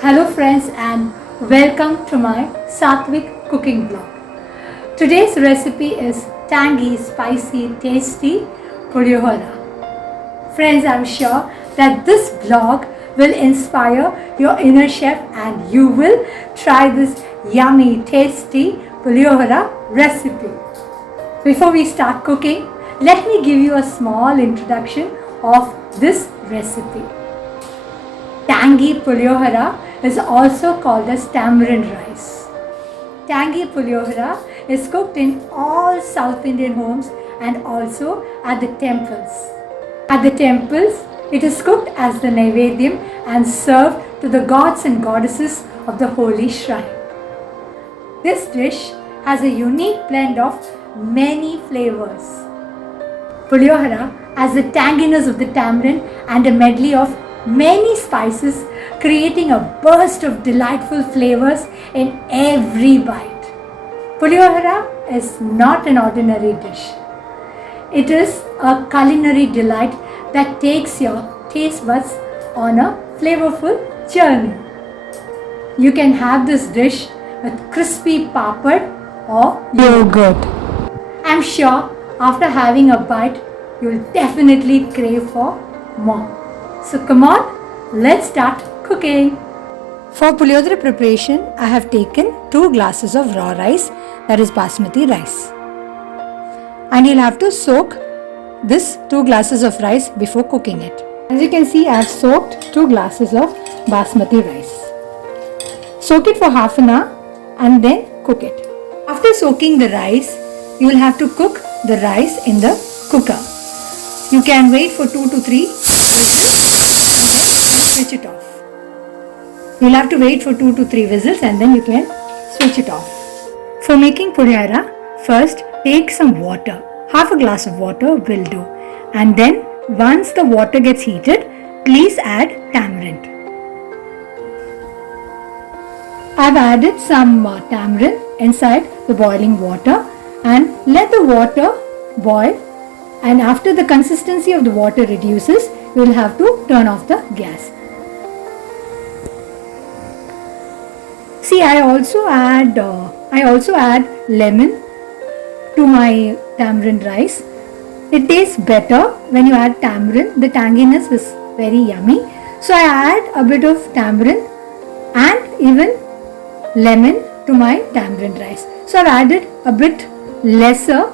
Hello friends and welcome to my Satvik cooking vlog. Today's recipe is tangy, spicy, tasty Puliogare. Friends, I'm sure that this vlog will inspire your inner chef and you will try this yummy, tasty Puliogare recipe. Before we start cooking, let me give you a small introduction of this recipe. Tangy Puliogare is also called as tamarind rice. Tangy Puliogare is cooked in all South Indian homes and also at the temples. At the temples, it is cooked as the Naivedyam and served to the gods and goddesses of the holy shrine. This dish has a unique blend of many flavors. Puliogare has the tanginess of the tamarind and a medley of many spices, creating a burst of delightful flavors in every bite. Puliogare is not an ordinary dish. It is a culinary delight that takes your taste buds on a flavorful journey. You can have this dish with crispy papad or yogurt. I'm sure after having a bite, you'll definitely crave for more. So come on, let's start cooking. For Puliogare preparation, I have taken 2 glasses of raw rice, that is basmati rice. And you'll have to soak this 2 glasses of rice before cooking it. As you can see, I have soaked 2 glasses of basmati rice. Soak it for half an hour and then cook it. After soaking the rice, you will have to cook the rice in the cooker. You can wait for 2 to 3 whistles and then switch it off. You'll have to wait for 2 to 3 whistles and then you can switch it off. For making Puliogare, first take some water. Half a glass of water will do. And then once the water gets heated, please add tamarind. I've added some tamarind inside the boiling water and let the water boil. And after the consistency of the water reduces, you will have to turn off the gas. See, I also add lemon to my tamarind rice. It tastes better when you add tamarind. The tanginess is very yummy. So I add a bit of tamarind and even lemon to my tamarind rice. So I've added a bit lesser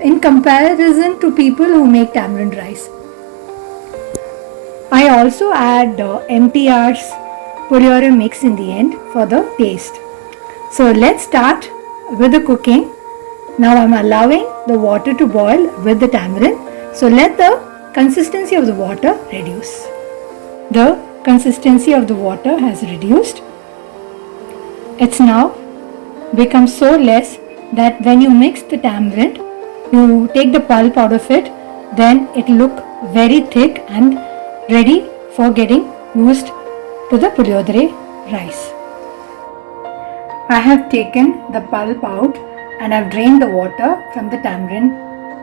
in comparison to people who make tamarind rice. I also add MTR's Puliogare mix in the end for the taste. So let's start with the cooking. Now I'm allowing the water to boil with the tamarind. So let the consistency of the water reduce. The consistency of the water has reduced. It's now become so less that when you mix the tamarind, you take the pulp out of it, then it will look very thick and ready for getting used to the Puliogare rice. I have taken the pulp out and I've drained the water from the tamarind,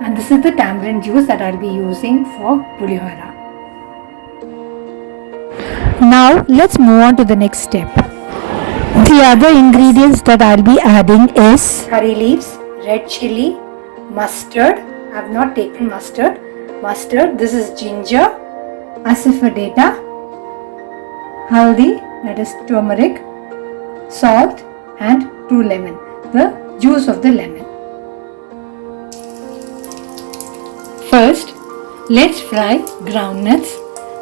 and this is the tamarind juice that I'll be using for Puliogare. Now let's move on to the next step. The other ingredients that I'll be adding is curry leaves, red chili, mustard. I have not taken mustard. This is ginger, asafoetida, haldi, that is turmeric, salt and 2 lemon, the juice of the lemon. First, let's fry groundnuts.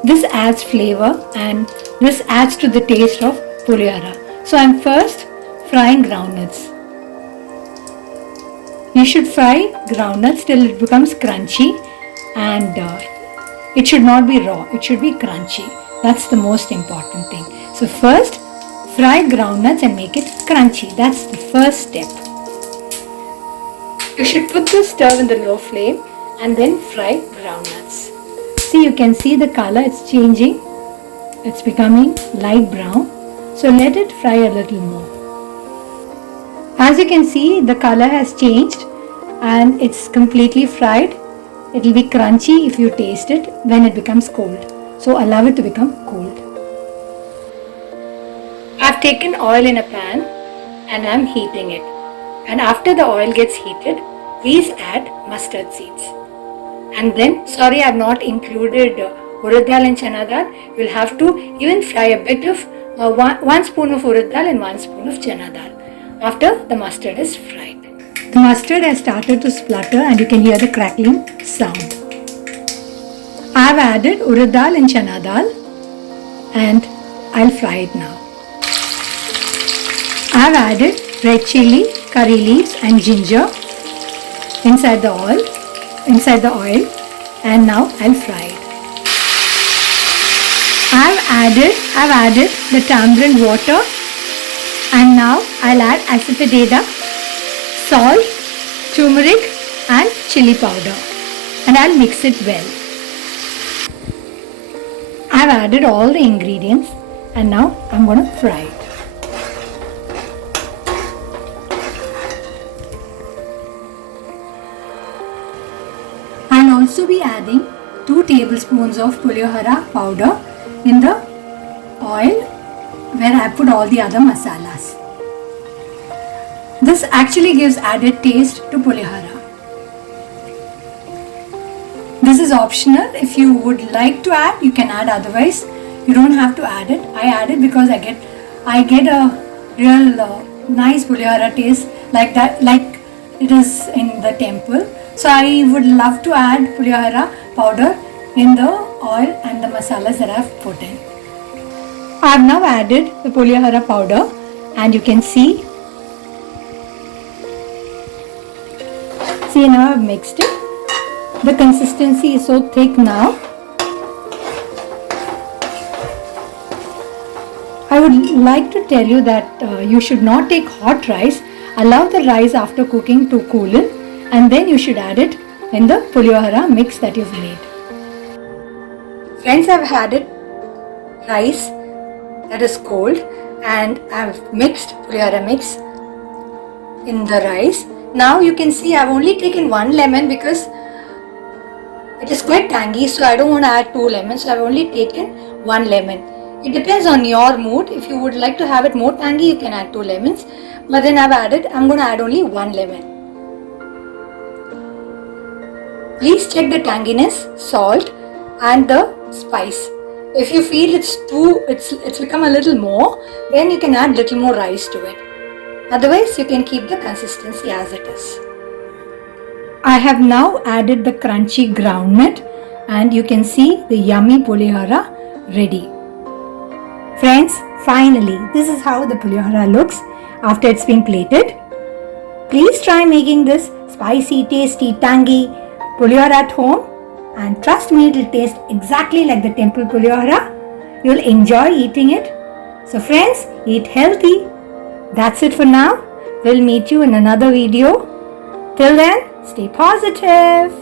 This adds flavor and this adds to the taste of Puliogare. So I'm first frying groundnuts. You should fry groundnuts till it becomes crunchy, and it should not be raw, it should be crunchy. That's the most important thing. So first fry groundnuts and make it crunchy. That's the first step. You should put the stove in the low flame and then fry groundnuts. See, you can see the color, it's changing. It's becoming light brown. So let it fry a little more. As you can see, the color has changed and it's completely fried. It will be crunchy if you taste it when it becomes cold. So allow it to become cold. taken oil in a pan and I'm heating it. And after the oil gets heated, please add mustard seeds. And then, sorry, I have not included urad dal and chana dal. You'll have to even fry a bit of 1 spoon of urad dal and 1 spoon of chana dal after the mustard is fried. The mustard has started to splutter and you can hear the crackling sound. I have added urad dal and chana dal and I'll fry it now. I have added red chili, curry leaves and ginger inside the oil, and now I'll fry it. I've added the tamarind water, and now I'll add asafoetida, salt, turmeric and chili powder, and I'll mix it well. I've added all the ingredients and now I'm going to fry it. I'll also be adding 2 tablespoons of Puliogare powder in the oil where I put all the other masalas. This actually gives added taste to Puliogare. This is optional. If you would like to add, you can add, otherwise you don't have to add it. I add it because I get a real nice Puliogare taste like that, like it is in the temple. So I would love to add Puliogare powder in the oil and the masalas that I have put in. I have now added the Puliogare powder and you can see now I have mixed it. The consistency is so thick now. I would like to tell you that you should not take hot rice. Allow the rice after cooking to cool in, and then you should add it in the Puliogare mix that you've made. Friends, I've added rice that is cold and I've mixed Puliogare mix in the rice. Now you can see I've only taken 1 lemon because it is quite tangy, so I don't want to add 2 lemons, so I've only taken 1 lemon. It depends on your mood. If you would like to have it more tangy, you can add 2 lemons. But then I'm going to add only 1 lemon. Please check the tanginess, salt and the spice. If you feel it's become a little more, then you can add little more rice to it. Otherwise, you can keep the consistency as it is. I have now added the crunchy groundnut and you can see the yummy Puliogare ready. Friends, finally, this is how the Puliogare looks after it's been plated. Please try making this spicy, tasty, tangy Puliogare at home and trust me, it will taste exactly like the temple Puliogare. You'll enjoy eating it. So friends, eat healthy. That's it for now. We'll meet you in another video. Till then, stay positive.